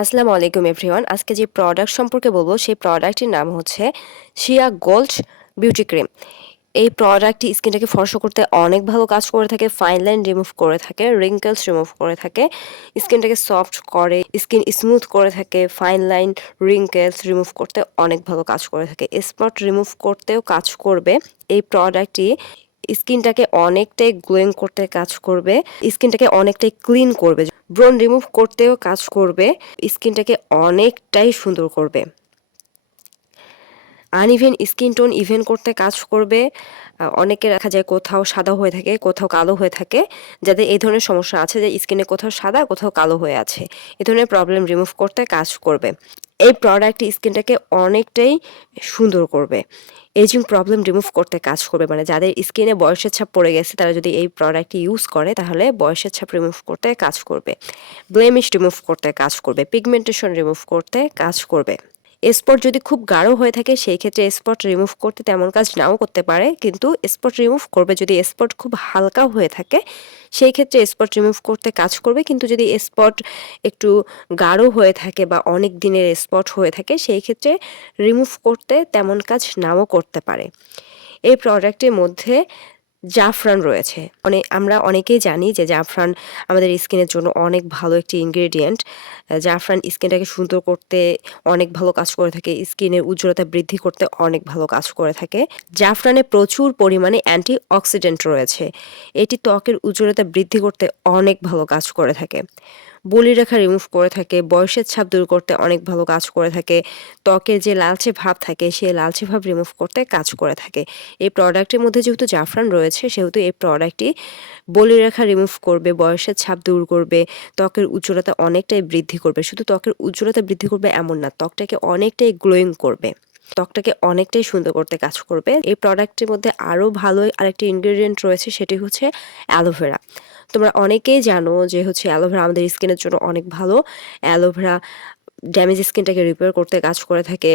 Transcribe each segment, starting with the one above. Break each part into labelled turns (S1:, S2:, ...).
S1: আসসালামু আলাইকুম, এভরিওয়ান। আজকে যে প্রোডাক্ট সম্পর্কে বলব, সেই প্রোডাক্টটির নাম হচ্ছে শিয়া গোল্ড বিউটি ক্রিম এই প্রোডাক্টটি স্কিনটাকে ফর্স করতে অনেক ভালো কাজ করে থাকে ফাইন লাইন রিমুভ করে থাকে রিঙ্কেলস রিমুভ করে থাকে, স্কিনটাকে সফট করে স্কিন স্মুথ করে থাকে ফাইন লাইন রিঙ্কেলস রিমুভ করতে অনেক ভালো কাজ করে থাকে। স্পট রিমুভ করতেও কাজ করবে। এই প্রোডাক্টটি স্কিনটাকে অনেকটাই গ্লোয়িং করতে কাজ করবে, স্কিনটাকে অনেকটাই ক্লিন করবে। ব্রন রিমুভ করতেও কাজ করবে স্কিনটাকে অনেকটাই সুন্দর করবে। আনইভেন স্কিন টোন ইভেন করতে কাজ করবে। অনেকে দেখা যায় কোথাও সাদা হয়ে থাকে, কোথাও কালো হয়ে থাকে। যাদের এই ধরনের সমস্যা আছে যে স্কিনে কোথাও সাদা, কোথাও কালো হয়ে আছে। এই ধরনের প্রবলেম রিমুভ করতে কাজ করবে। এই প্রোডাক্টটি স্কিনটাকে অনেকটাই সুন্দর করবে। এজিং প্রবলেম রিমুভ করতে কাজ করবে। মানে যাদের স্কিনে বয়সের ছাপ পড়ে গেছে, তারা যদি এই প্রোডাক্টটি ইউজ করে, তাহলে বয়সের ছাপ রিমুভ করতে কাজ করবে। ব্লেমিশ রিমুভ করতে কাজ করবে। পিগমেন্টেশন রিমুভ করতে কাজ করবে। স্পট যদি খুব গাঢ় হয়ে থাকে, সেই ক্ষেত্রে স্পট রিমুভ করতে তেমন কাজ নাও করতে পারে। কিন্তু স্পট রিমুভ করবে যদি স্পট খুব হালকা হয়ে থাকে, সেই ক্ষেত্রে স্পট রিমুভ করতে কাজ করবে। কিন্তু যদি স্পট একটু গাঢ় হয়ে থাকে বা অনেক দিনের স্পট হয়ে থাকে, সেই ক্ষেত্রে রিমুভ করতে তেমন কাজ নাও করতে পারে। এই প্রোডাক্টের মধ্যে জাফরান রয়েছে। অনেক আমরা অনেকেই জানি যে জাফরান আমাদের স্কিনের জন্য অনেক ভালো একটি ইনগ্রেডিয়েন্ট জাফরান স্কিনটাকে সুন্দর করতে অনেক ভালো কাজ করে থাকে, স্কিনের উজ্জ্বলতা বৃদ্ধি করতে অনেক ভালো কাজ করে থাকে। জাফরানে প্রচুর পরিমাণে অ্যান্টি অক্সিডেন্ট রয়েছে, এটি ত্বকের উজ্জ্বলতা বৃদ্ধি করতে অনেক ভালো কাজ করে থাকে। বলিরেখা রিমুভ করে থাকে, বয়সের ছাপ দূর করতে অনেক ভালো কাজ করে থাকে, ত্বকের যে লালচে ভাব থাকে সেই লালচে ভাব রিমুভ করতে কাজ করে থাকে। এই প্রোডাক্টের মধ্যে যেহেতু জাফরান রয়েছে, সেহেতু এই প্রোডাক্টটি বলিরেখা রিমুভ করবে, বয়সের ছাপ দূর করবে, ত্বকের উজ্জ্বলতা অনেকটাই বৃদ্ধি করবে। শুধু ত্বকের উজ্জ্বলতা বৃদ্ধি করবে এমন না, ত্বকটাকে অনেকটাই গ্লোয়িং করবে, ত্বকটাকে অনেকটাই সুন্দর করতে কাজ করবে। এই প্রোডাক্টের মধ্যে আরও ভালো আরেকটি ইনগ্রেডিয়েন্ট রয়েছে, সেটি হচ্ছে অ্যালোভেরা তোমরা অনেকেই জানো যে হচ্ছে অ্যালোভেরা আমাদের স্কিনের জন্য অনেক ভালো। অ্যালোভেরা ড্যামেজ স্কিনটাকে রিপেয়ার করতে কাজ করে থাকে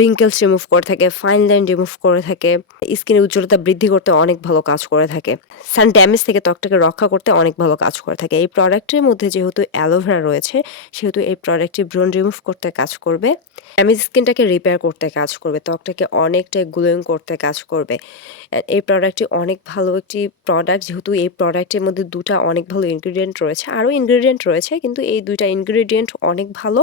S1: রিঙ্কেলস রিমুভ করে থাকে ফাইন লাইন রিমুভ করে থাকে স্কিনের উজ্জ্বলতা বৃদ্ধি করতে অনেক ভালো কাজ করে থাকে। সান ড্যামেজ থেকে ত্বকটাকে রক্ষা করতে অনেক ভালো কাজ করে থাকে। এই প্রোডাক্টের মধ্যে যেহেতু অ্যালোভেরা রয়েছে, সেহেতু এই প্রোডাক্টটি ব্রন রিমুভ করতে কাজ করবে ড্যামেজ স্কিনটাকে রিপেয়ার করতে কাজ করবে, ত্বকটাকে অনেকটাই গ্লোয়িং করতে কাজ করবে। এই প্রোডাক্টটি অনেক ভালো একটি প্রোডাক্ট যেহেতু এই প্রোডাক্টের মধ্যে দুটা অনেক ভালো ইনগ্রিডিয়েন্ট রয়েছে, আরও ইনগ্রিডিয়েন্ট রয়েছে, কিন্তু এই দুইটা ইনগ্রিডিয়েন্ট অনেক ভালো।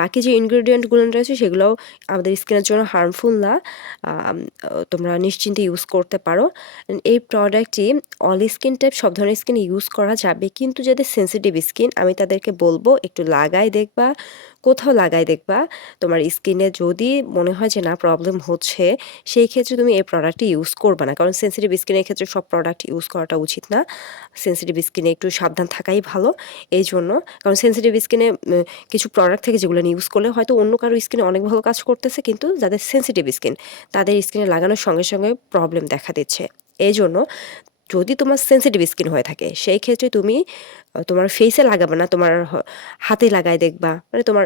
S1: বাকি যে ইনগ্রিডিয়েন্টগুলো রয়েছে সেগুলোও আমাদের স্কিনের জন্য হার্মফুল না। তোমরা নিশ্চিন্তে ইউজ করতে পারো। এই প্রোডাক্টটি অল স্কিন টাইপ সব ধরনের স্কিন ইউজ করা যাবে। কিন্তু যাদের সেন্সিটিভ স্কিন আমি তাদেরকে বলব একটু লাগাই দেখবা, কোথাও লাগাই দেখবা। তোমার স্কিনে যদি মনে হয় যে না প্রবলেম হচ্ছে, সেই ক্ষেত্রে তুমি এই প্রোডাক্টটি ইউজ করবে না। কারণ সেন্সিটিভ স্কিনের ক্ষেত্রে সব প্রোডাক্ট ইউজ করাটা উচিত না। সেন্সিটিভ স্কিনে একটু সাবধান থাকাই ভালো। এই জন্য, কারণ সেন্সিটিভ স্কিনে কিছু প্রোডাক্ট থেকে যেগুলো ইউজ করলে হয়তো অন্য কারও স্কিনে অনেক ভালো কাজ করতেছে, কিন্তু যাদের সেন্সিটিভ স্কিন তাদের স্কিনে লাগানোর সঙ্গে সঙ্গে প্রবলেম দেখা দিচ্ছে। এই জন্য যদি তোমার সেন্সিটিভ স্কিন হয়ে থাকে, সেই ক্ষেত্রে তুমি তোমার ফেসে লাগাবে না, তোমার হাতে লাগাই দেখবা। মানে তোমার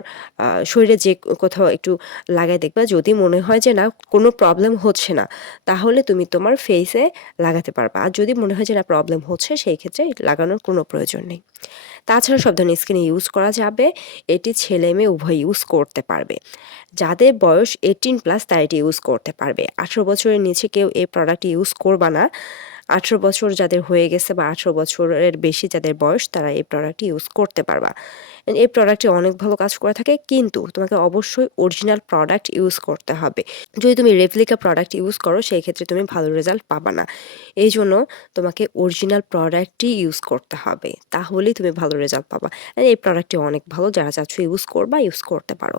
S1: শরীরে যে কোথাও একটু লাগাই দেখবা, যদি মনে হয় যে না, কোনো প্রবলেম হচ্ছে না, তাহলে তুমি তোমার ফেসে লাগাতে পারবা। আর যদি মনে হয় যে না প্রবলেম হচ্ছে, সেই ক্ষেত্রে লাগানোর কোনো প্রয়োজন নেই। তাছাড়া সব ধরনের স্কিনে ইউজ করা যাবে, এটি ছেলে মেয়ে উভয় ইউজ করতে পারবে। যাদের বয়স এইটিন প্লাস তারা এটি ইউজ করতে পারবে। আঠেরো বছরের নিচে কেউ এই প্রোডাক্ট ইউজ করবা না। আঠেরো বছর যাদের হয়ে গেছে বা আঠেরো বছরের বেশি যাদের বয়স, তারা এই প্রোডাক্টটি ইউজ করতে পারবা। এই প্রোডাক্টটি অনেক ভালো কাজ করে থাকে, কিন্তু তোমাকে অবশ্যই অরিজিনাল প্রোডাক্ট ইউজ করতে হবে। যদি তুমি রেপ্লিকা প্রোডাক্ট ইউজ করো, সেই ক্ষেত্রে তুমি ভালো রেজাল্ট পাবা না। এই জন্য তোমাকে অরিজিনাল প্রোডাক্টটি ইউজ করতে হবে, তাহলেই তুমি ভালো রেজাল্ট পাবা। এই প্রোডাক্টটি অনেক ভালো, যারা চাচ্ছ ইউজ করবা ইউজ করতে পারো।